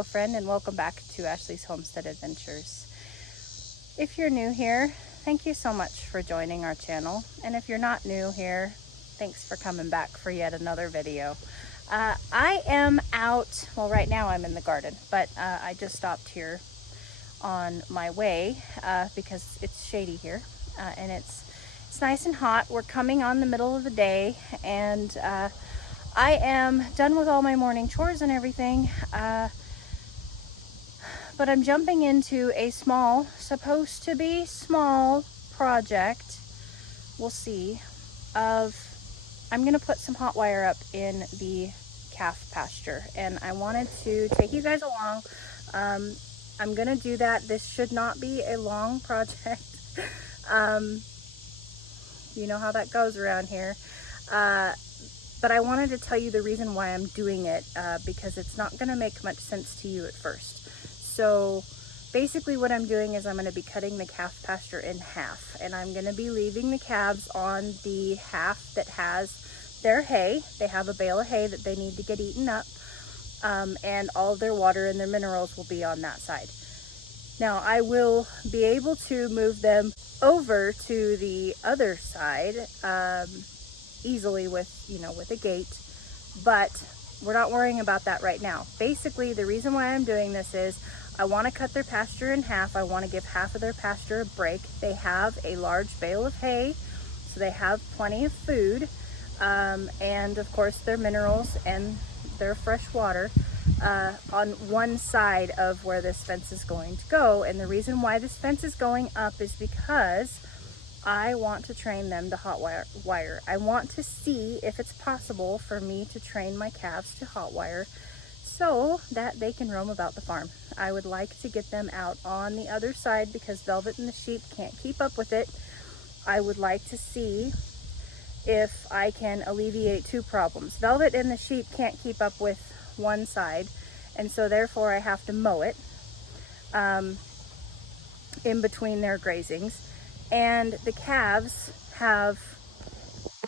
Hello friend, and welcome back to Ashley's Homestead Adventures. If you're new here, thank you so much for joining our channel. And if you're not new here, thanks for coming back for yet another video. I am out, well right now I'm in the garden, but I just stopped here on my way because it's shady here and it's nice and hot. We're coming on the middle of the day, and I am done with all my morning chores and everything, but I'm jumping into a small, supposed to be small project, we'll see, of I'm going to put some hot wire up in the calf pasture, and I wanted to take you guys along. I'm going to do that. This should not be a long project. You know how that goes around here. But I wanted to tell you the reason why I'm doing it, because it's not going to make much sense to you at first. So basically what I'm doing is I'm going to be cutting the calf pasture in half, and I'm going to be leaving the calves on the half that has their hay. They have a bale of hay that they need to get eaten up, and all of their water and their minerals will be on that side. Now I will be able to move them over to the other side easily with a gate, but we're not worrying about that right now. Basically, the reason why I'm doing this is I want to cut their pasture in half. I want to give half of their pasture a break. They have a large bale of hay, so they have plenty of food, and of course their minerals and their fresh water on one side of where this fence is going to go. And the reason why this fence is going up is because I want to train them to hot wire. I want to see if it's possible for me to train my calves to hot wire so that they can roam about the farm. I would like to get them out on the other side because Velvet and the sheep can't keep up with it. I would like to see if I can alleviate two problems. Velvet and the sheep can't keep up with one side, and so therefore I have to mow it in between their grazings. And the calves have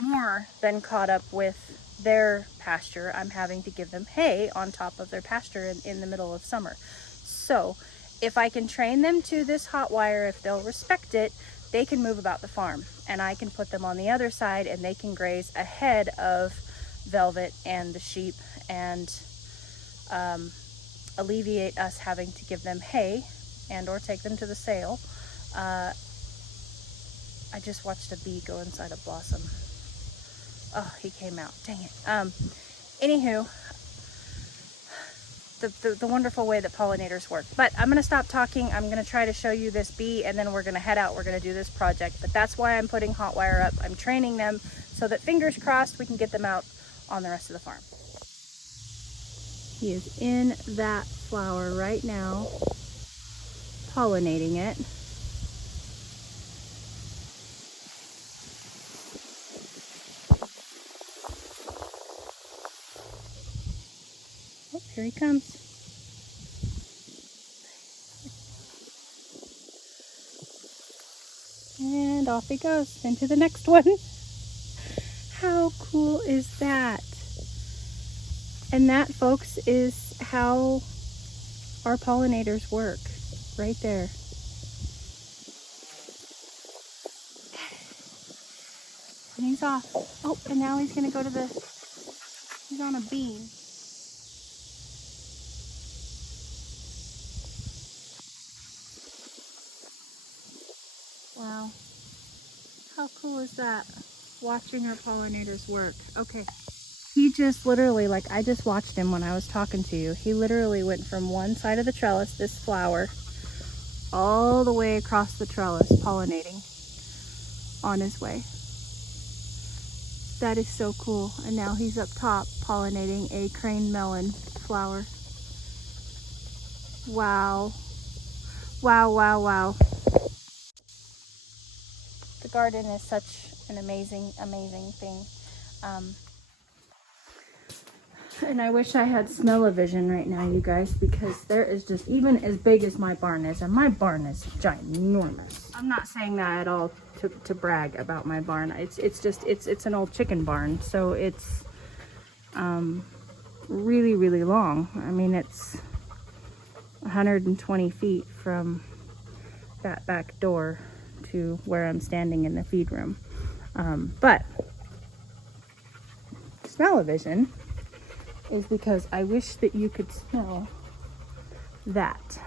more than caught up with their pasture. I'm having to give them hay on top of their pasture in the middle of summer. So if I can train them to this hot wire, if they'll respect it, they can move about the farm, and I can put them on the other side and they can graze ahead of Velvet and the sheep, and alleviate us having to give them hay and or take them to the sale. I just watched a bee go inside a blossom. Oh, he came out. Dang it. Anywho, the wonderful way that pollinators work. But I'm going to stop talking. I'm going to try to show you this bee, and then we're going to head out. We're going to do this project. But that's why I'm putting hot wire up. I'm training them so that, fingers crossed, we can get them out on the rest of the farm. He is in that flower right now, pollinating it. Oh, here he comes. And off he goes into the next one. How cool is that? And that, folks, is how our pollinators work, right there. And he's off. Oh, and now he's gonna go to he's on a bean. Wow. How cool is that? Watching our pollinators work. Okay. He just literally, like, I just watched him when I was talking to you. He literally went from one side of the trellis, this flower, all the way across the trellis, pollinating on his way. That is so cool. And now he's up top pollinating a crane melon flower. Wow. Wow, wow, wow. The garden is such an amazing, amazing thing. And I wish I had smell-o-vision right now, you guys, because there is just, even as big as my barn is, and my barn is ginormous. I'm not saying that at all to brag about my barn. It's an old chicken barn, so it's really, really long. I mean, it's 120 feet from that back door to where I'm standing in the feed room. But smell-o-vision is because I wish that you could smell that.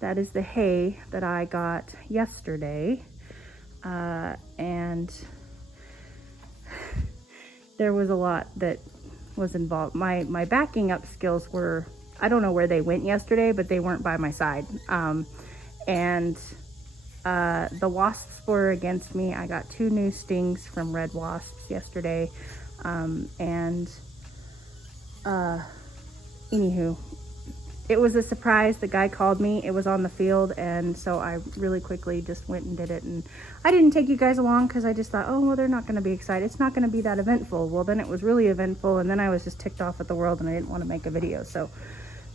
That is the hay that I got yesterday. And there was a lot that was involved. My backing up skills were, I don't know where they went yesterday, but they weren't by my side. And the wasps were against me. I got 2 new stings from red wasps yesterday. Anywho, it was a surprise. The guy called me. It was on the field, and so I really quickly just went and did it. And I didn't take you guys along because I just thought, oh, well, they're not going to be excited. It's not going to be that eventful. Well, then it was really eventful, and then I was just ticked off at the world, and I didn't want to make a video. So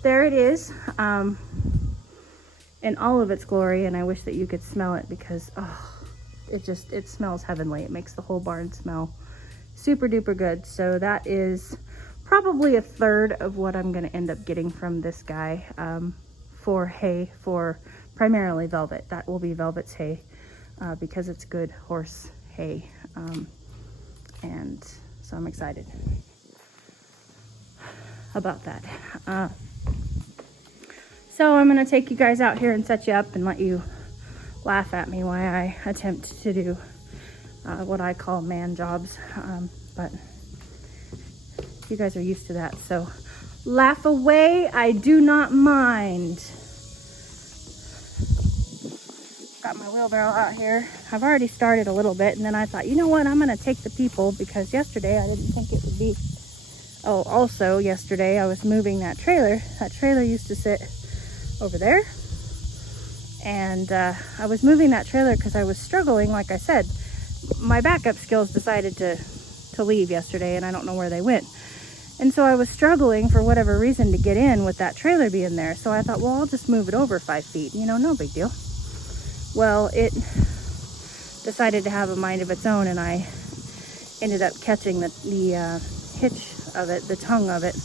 there it is, in all of its glory, and I wish that you could smell it because, oh, it smells heavenly. It makes the whole barn smell super duper good. So that is probably a third of what I'm going to end up getting from this guy for hay, for primarily Velvet. That will be Velvet's hay because it's good horse hay. And so I'm excited about that. So I'm going to take you guys out here and set you up and let you laugh at me while I attempt to do what I call man jobs. But you guys are used to that, so laugh away. I do not mind. Got my wheelbarrow out here. I've already started a little bit, and then I thought, you know what, I'm gonna take the people because yesterday I didn't think it would be. Oh, also yesterday I was moving that trailer. That trailer used to sit over there, and I was moving that trailer because I was struggling. Like I said, my backup skills decided to leave yesterday, and I don't know where they went. And so I was struggling for whatever reason to get in with that trailer being there. So I thought, well, I'll just move it over 5 feet. You know, no big deal. Well, it decided to have a mind of its own, and I ended up catching the hitch of it, the tongue of it,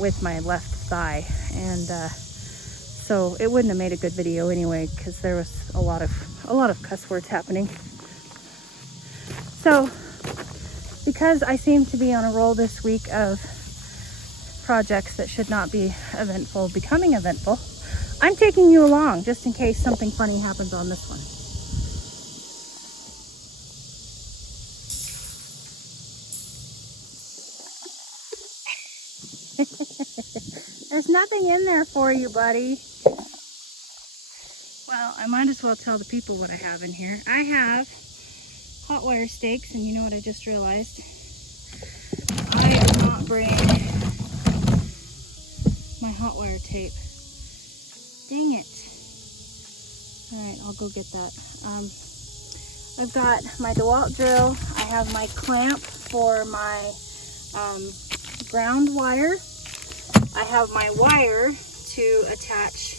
with my left thigh. And so it wouldn't have made a good video anyway, because there was a lot of cuss words happening. So because I seem to be on a roll this week of projects that should not be eventful becoming eventful, I'm taking you along just in case something funny happens on this one. There's nothing in there for you, buddy. Well, I might as well tell the people what I have in here. I have hot wire stakes, and you know what I just realized? I did not bring my hot wire tape. Dang it. Alright, I'll go get that. I've got my DeWalt drill. I have my clamp for my ground wire. I have my wire to attach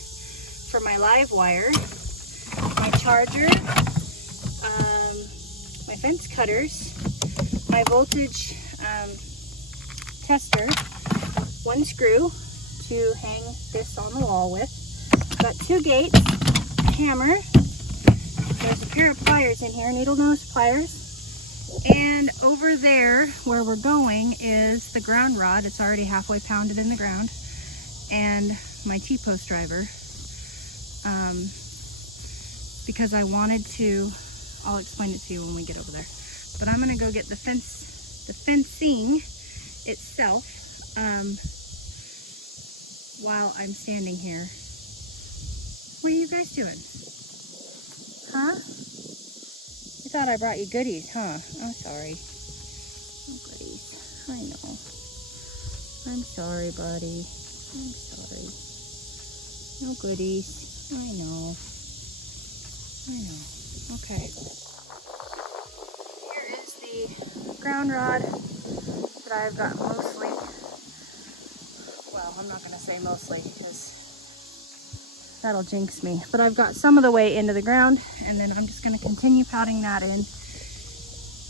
for my live wire. My charger. My fence cutters, my voltage tester, 1 screw to hang this on the wall with. Got 2 gates, a hammer, there's a pair of pliers in here, needle nose pliers, and over there where we're going is the ground rod. It's already halfway pounded in the ground, and my T-post driver, because I wanted to, I'll explain it to you when we get over there. But I'm gonna go get the fencing itself while I'm standing here. What are you guys doing? Huh? You thought I brought you goodies, huh? I'm sorry. No goodies. I know. I'm sorry, buddy. I'm sorry. No goodies. I know. Okay. Here is the ground rod that I've got mostly. Well, I'm not going to say mostly because that'll jinx me. But I've got some of the way into the ground, and then I'm just going to continue pounding that in.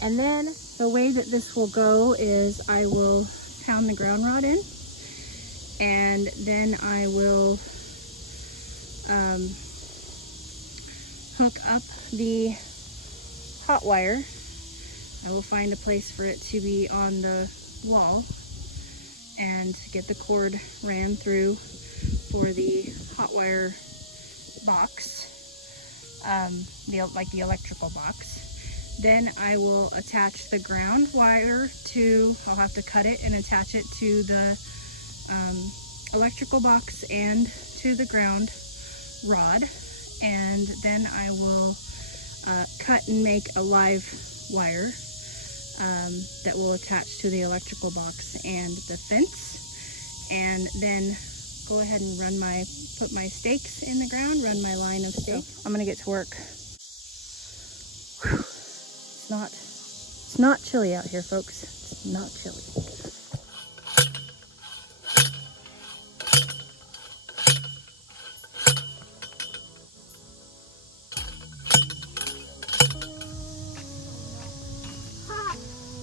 And then the way that this will go is I will pound the ground rod in, and then I will hook up the hot wire. I will find a place for it to be on the wall and get the cord ran through for the hot wire box, like the electrical box. Then I will attach the ground wire to, I'll have to cut it and attach it to the electrical box and to the ground rod, and then I will cut and make a live wire that will attach to the electrical box and the fence, and then go ahead and put my stakes in the ground, run my line of stakes. So I'm gonna get to work. Whew. It's not chilly out here, folks. It's not chilly.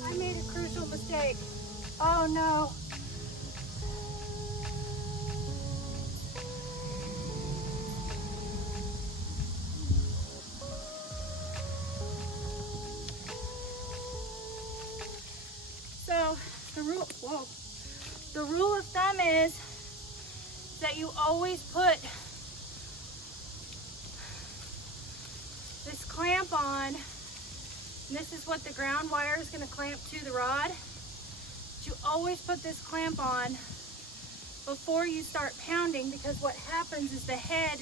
I made a crucial mistake. Oh no. So the rule of thumb is that you always put this clamp on, and this is what the ground wire is going to clamp to the rod. But you always put this clamp on before you start pounding, because what happens is the head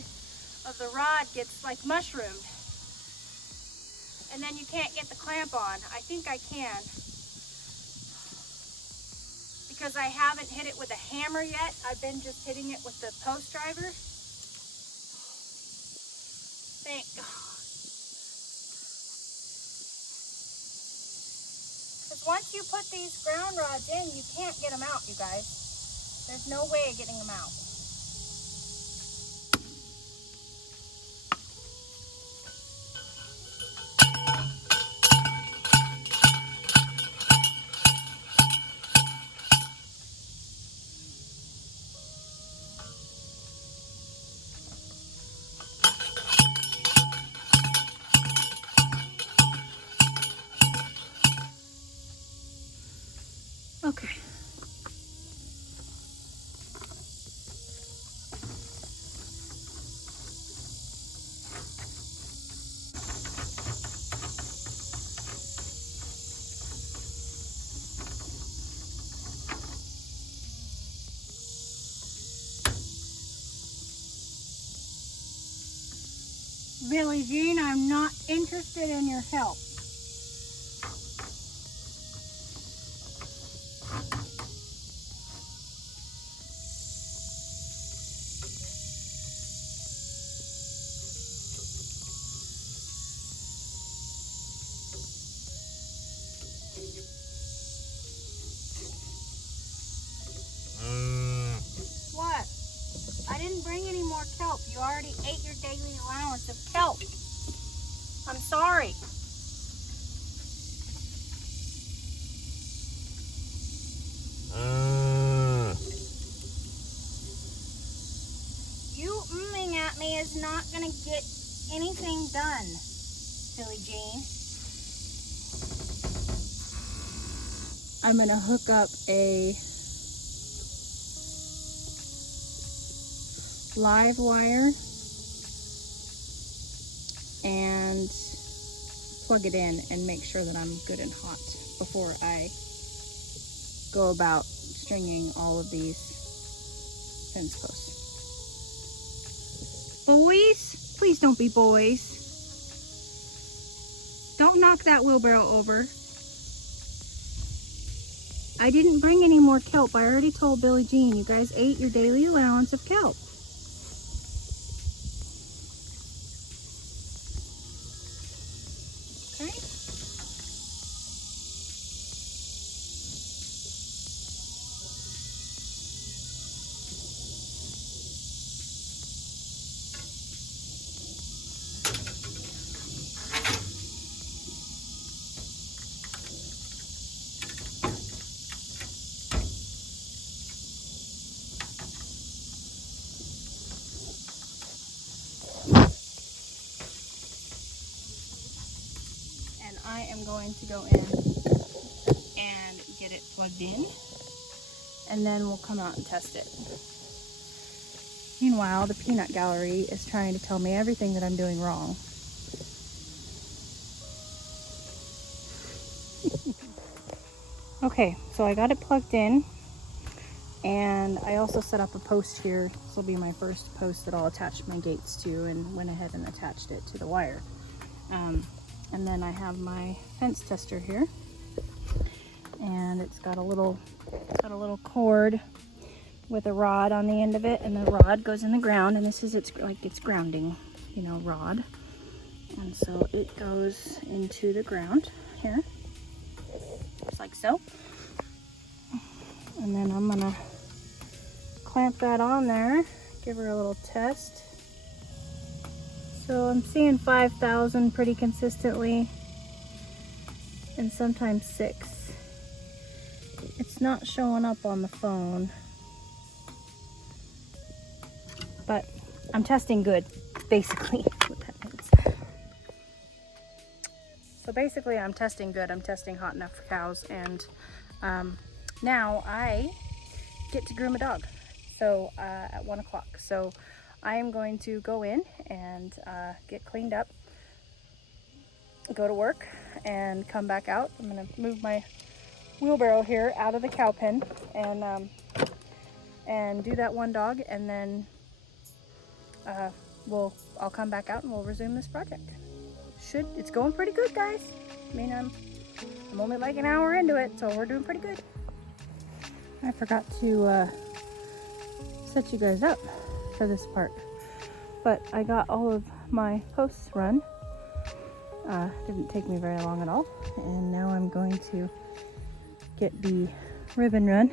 of the rod gets like mushroomed, and then you can't get the clamp on. I think I can, because I haven't hit it with a hammer yet. I've been just hitting it with the post driver. Thank God. Because once you put these ground rods in, you can't get them out, you guys. There's no way of getting them out. Okay. Billie Jean, I'm not interested in your help. What? I didn't bring any more kelp. You already ate your daily allowance of kelp. I'm sorry. You mmming at me is not gonna get anything done, Billie Jean. I'm gonna hook up a live wire and plug it in and make sure that I'm good and hot before I go about stringing all of these fence posts. Boys, please don't be boys. Don't knock that wheelbarrow over. I didn't bring any more kelp. I already told Billie Jean, you guys ate your daily allowance of kelp. Okay. I am going to go in and get it plugged in, and then we'll come out and test it. Meanwhile, the peanut gallery is trying to tell me everything that I'm doing wrong. Okay, so I got it plugged in, and I also set up a post here. This will be my first post that I'll attach my gates to, and went ahead and attached it to the wire. And then I have my fence tester here, and it's got a little cord with a rod on the end of it, and the rod goes in the ground, and this is its grounding, you know, rod. And so it goes into the ground here, just like so. And then I'm gonna clamp that on there, give her a little test. So I'm seeing 5,000 pretty consistently, and sometimes 6. It's not showing up on the phone, but I'm testing good, basically, what that means. So basically I'm testing good. I'm testing hot enough for cows, and now I get to groom a dog. So at 1 o'clock. So I am going to go in and get cleaned up, go to work, and come back out. I'm gonna move my wheelbarrow here out of the cow pen and do that one dog, and then I'll come back out and we'll resume this project. It's going pretty good, guys. I mean, I'm only like an hour into it, so we're doing pretty good. I forgot to set you guys up for this part, but I got all of my posts run. Didn't take me very long at all, and now I'm going to get the ribbon run.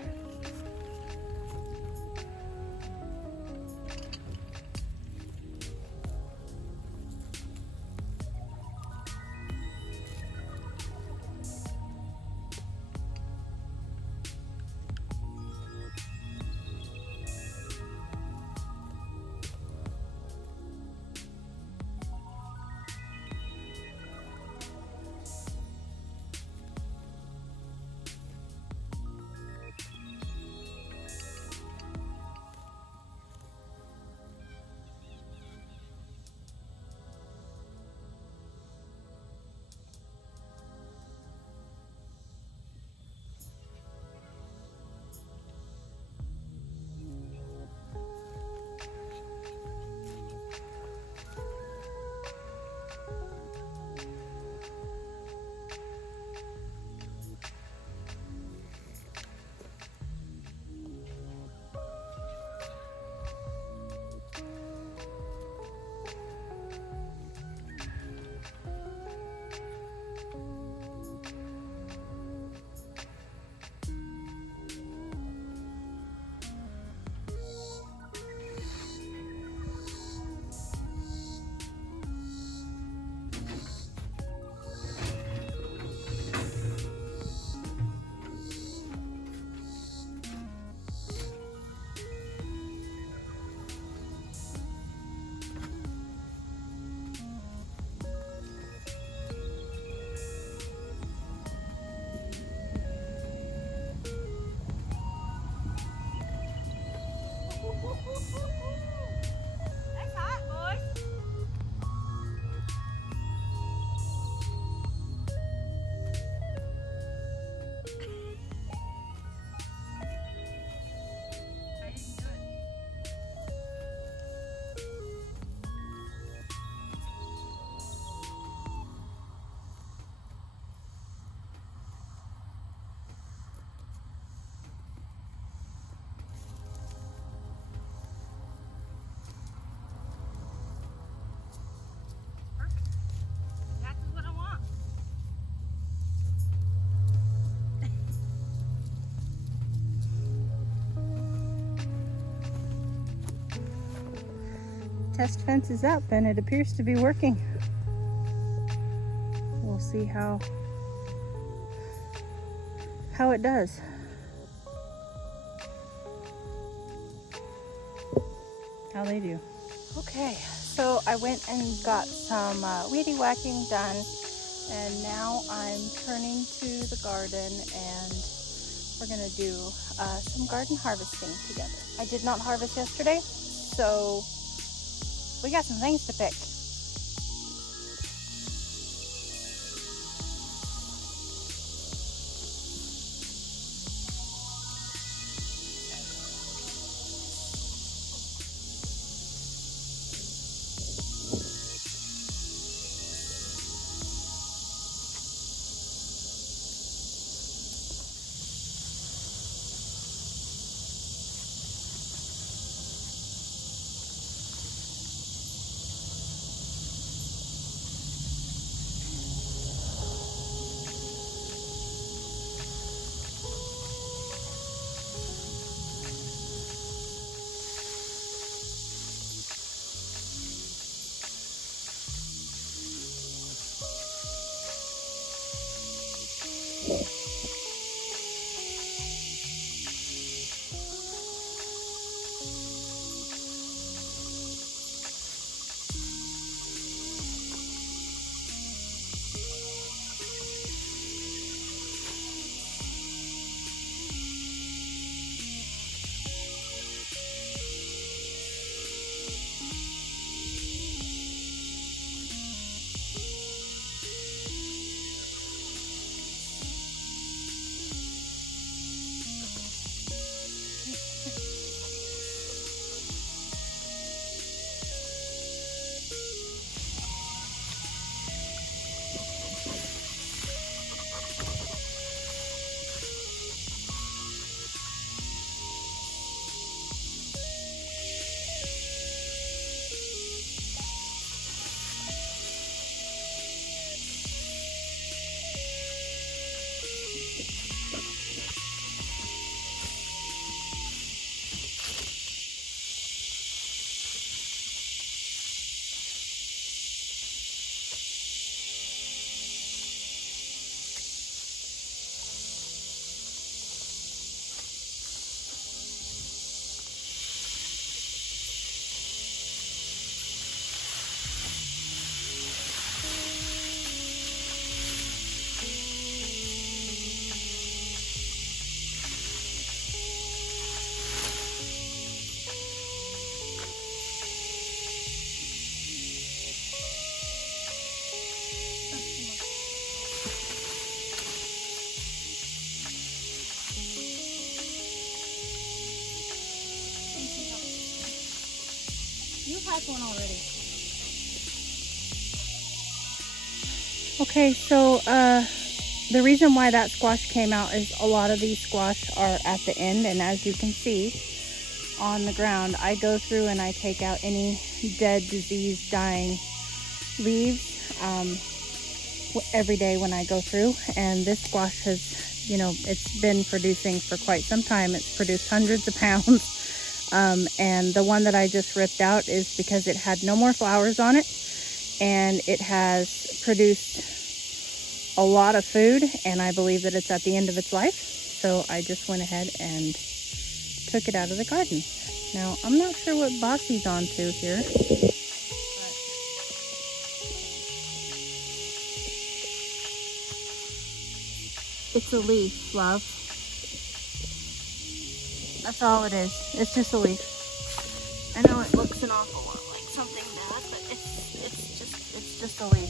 That's hot, boys. Test fence is up and it appears to be working. We'll see how it does. How they do. Okay, so I went and got some weedy whacking done. And now I'm turning to the garden and we're gonna do some garden harvesting together. I did not harvest yesterday, so we got some things to pick. You've had one already. Okay, so the reason why that squash came out is a lot of these squash are at the end, and as you can see on the ground, I go through and I take out any dead, diseased, dying leaves every day when I go through. And this squash has, you know, it's been producing for quite some time. It's produced hundreds of pounds. And the one that I just ripped out is because it had no more flowers on it, and it has produced a lot of food, and I believe that it's at the end of its life. So I just went ahead and took it out of the garden. Now, I'm not sure what Bossy's onto here. It's a leaf, love. That's all it is. It's just a leaf. I know it looks an awful lot like something bad, but it's just a leaf.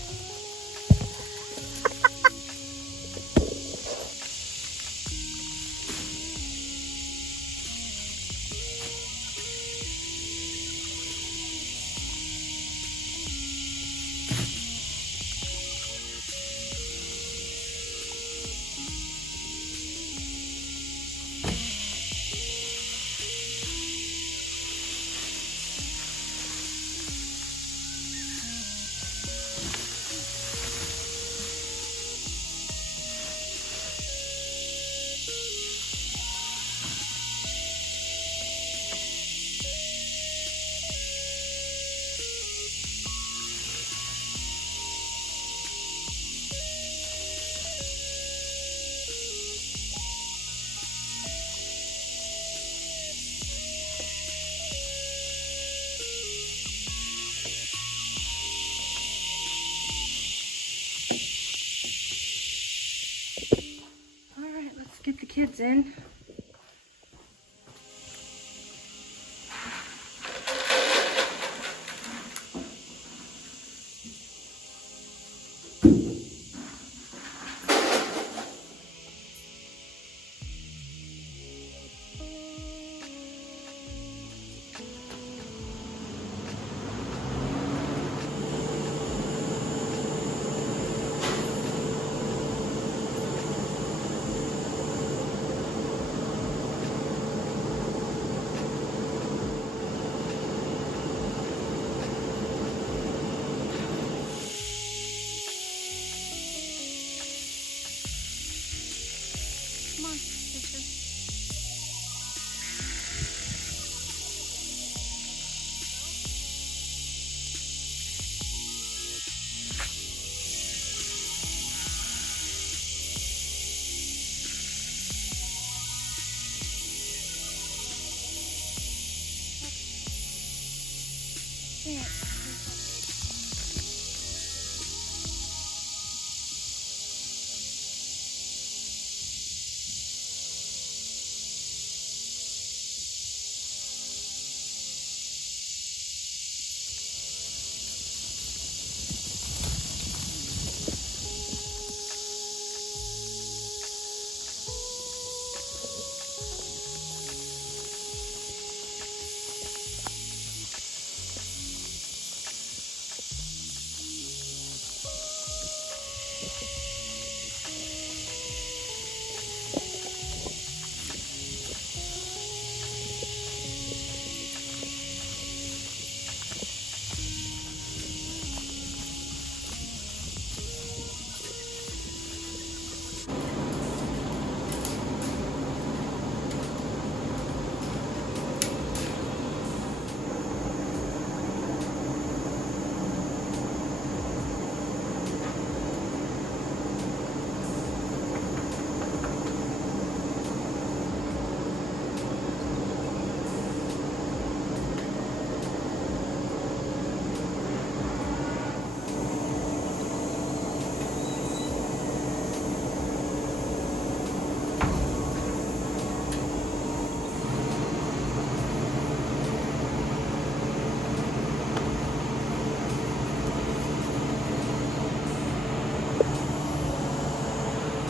get the kids in. Come on, sister. Yeah.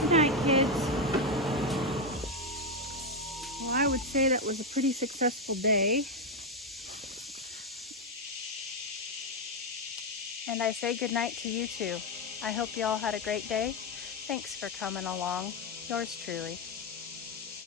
Good night, kids. Well, I would say that was a pretty successful day. And I say good night to you too. I hope you all had a great day. Thanks for coming along. Yours truly.